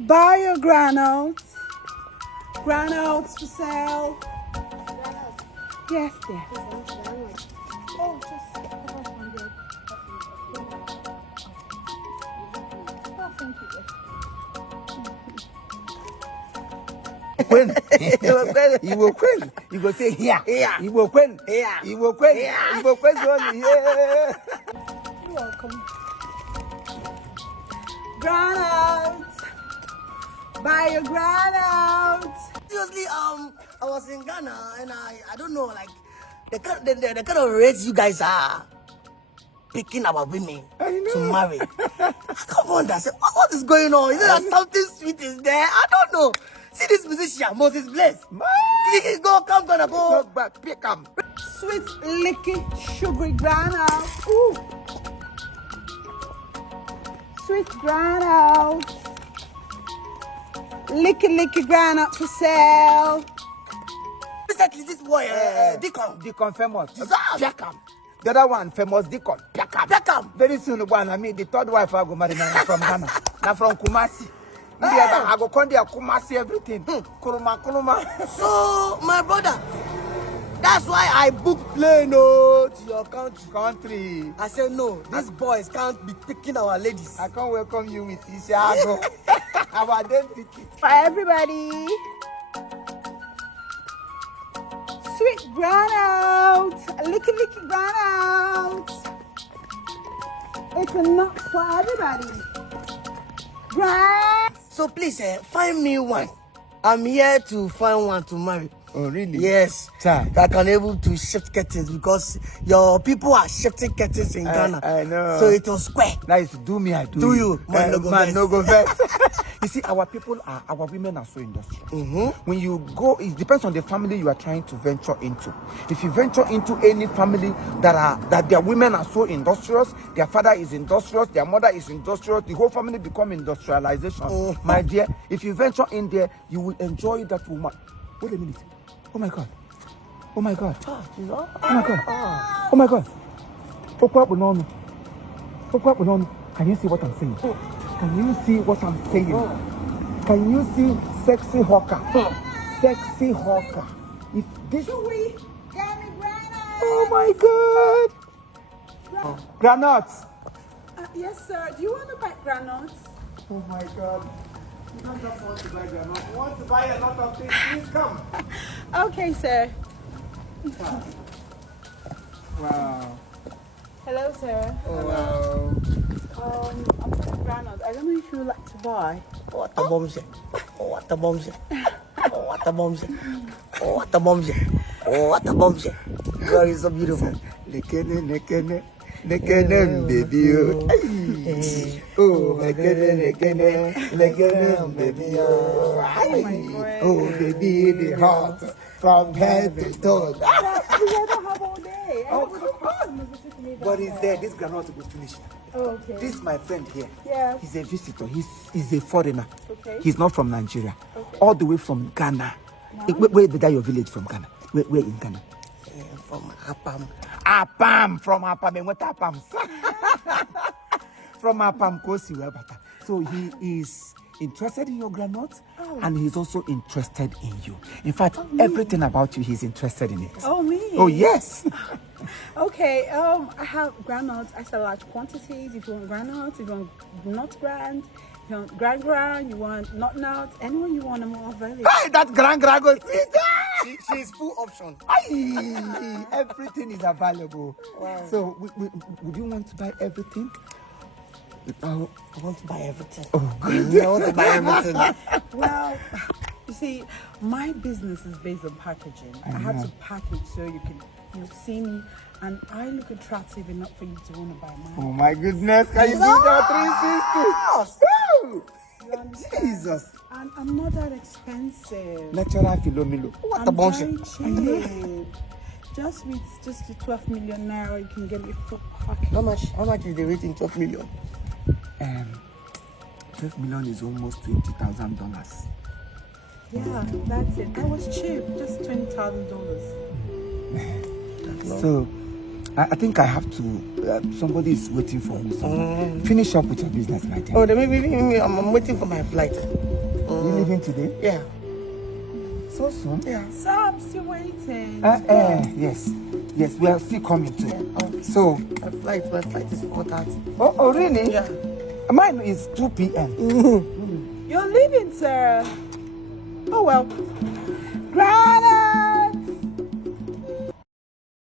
Buy your granules. Granules for sale. Yes, dear. Oh, just $100. Oh, thank you, dear. When you will quit, you go say here, you will quit, you will quit, you will quit only here. You're welcome. Granules. Buy your granules. Seriously, I was in Ghana and I don't know, like the kind of race you guys are picking our women to marry. I come on, I said, what is going on? Is it that something sweet is there? I don't know. See this musician, Moses Bless. He go, come, gonna go. Go back, pick him. Sweet, licky, sugary granules. Ooh. Sweet granules. Licky granules for sale. Exactly, this boy, Deacon famous. Jesus. Piakam. The other one famous Deacon. Piakam. Very soon, one, I mean, the third wife I go marry now from Ghana. Now from Kumasi. I go come there, Kumasi, everything. Kuruma. So, my brother, that's why I booked plane to your country. I said, no, these boys can't be picking our ladies. I can't welcome you with Isiago. Our identity. For everybody. Sweet granules. Licky granules. It's a nut for everybody. Right? So please, find me one. I'm here to find one to marry. Oh, really? Yes. Sir. That can able to shift curtains because your people are shifting curtains in Ghana. I know. So it was square. That is do me, I do. Do you? Man, no go vex. You see, our women are so industrial. When you go, it depends on the family you are trying to venture into. If you venture into any family that their women are so industrious, their father is industrious, their mother is industrious, the whole family become industrialization. My dear, if you venture in there, you will enjoy that woman. Wait a minute. Oh my God. Oh my God. Oh my God. Oh my God. Can you see what I'm saying? Can you see what I'm saying? Can you see sexy hawker? Sexy hawker. If this Oh my God. Granuts. Yes, sir. Do you want to buy granules? Oh my God. You don't just want to buy granuts. You want to buy a lot of things. Please come. Okay, sir. Wow. Hello, sir. Oh, wow. I'm selling granules. I don't know if you would like to buy. What a bombshell. What a bombshell. What a bombshell. What a bombshell. What a bombshell. God is so beautiful. Nekene, baby. Oh, nekene, baby. Oh, baby, the heart from head to toe. I don't have all day. Oh, come on. But he's there. This granite will finish. Oh, okay. This is my friend here. Yeah. He's a visitor. He's a foreigner. Okay. He's not from Nigeria. Okay. All the way from Ghana. Nice. Where is your village from Ghana? Where in Ghana? From Apam. Apam. From Apam. What Apam? From Apam, Kosi Webata. So he is interested in your granules, and he's also interested in you. In fact, everything about you, he's interested in it. Oh, me? Oh, yes. Okay, I have granules. I sell large quantities. If you want granules, if you want nut grand, if you want grand, you want not nuts, anyone you want, I'm all available. Hey, that grand goes. She's full option. Everything is available. Wow. So, would you want to buy everything? I want to buy everything. Oh, good. I want to buy everything. Well, you see, my business is based on packaging. I had to package so you can see me, and I look attractive enough for you to want to buy mine. Oh my goodness, can you do that 360? You understand? Jesus. And I'm not that expensive. Natural Philomilo. What a I'm bombshell. very cheap. Just with just the 12 million naira, you can get a full package. How much is the rate in 12 million? 12 million is almost $20,000. Yeah, that's it. That was cheap, just $20,000. So, I think I have to. Somebody is waiting for me. So finish up with your business, my dear. Oh, then maybe I'm waiting for my flight. You leaving today? Yeah. So soon? Yeah. So I'm still waiting. Yes. Yes, we are still coming too. Yeah. So My flight is 4:30. Oh really? Yeah. Mine is 2 p.m. You're leaving, sir. Oh well. Grana!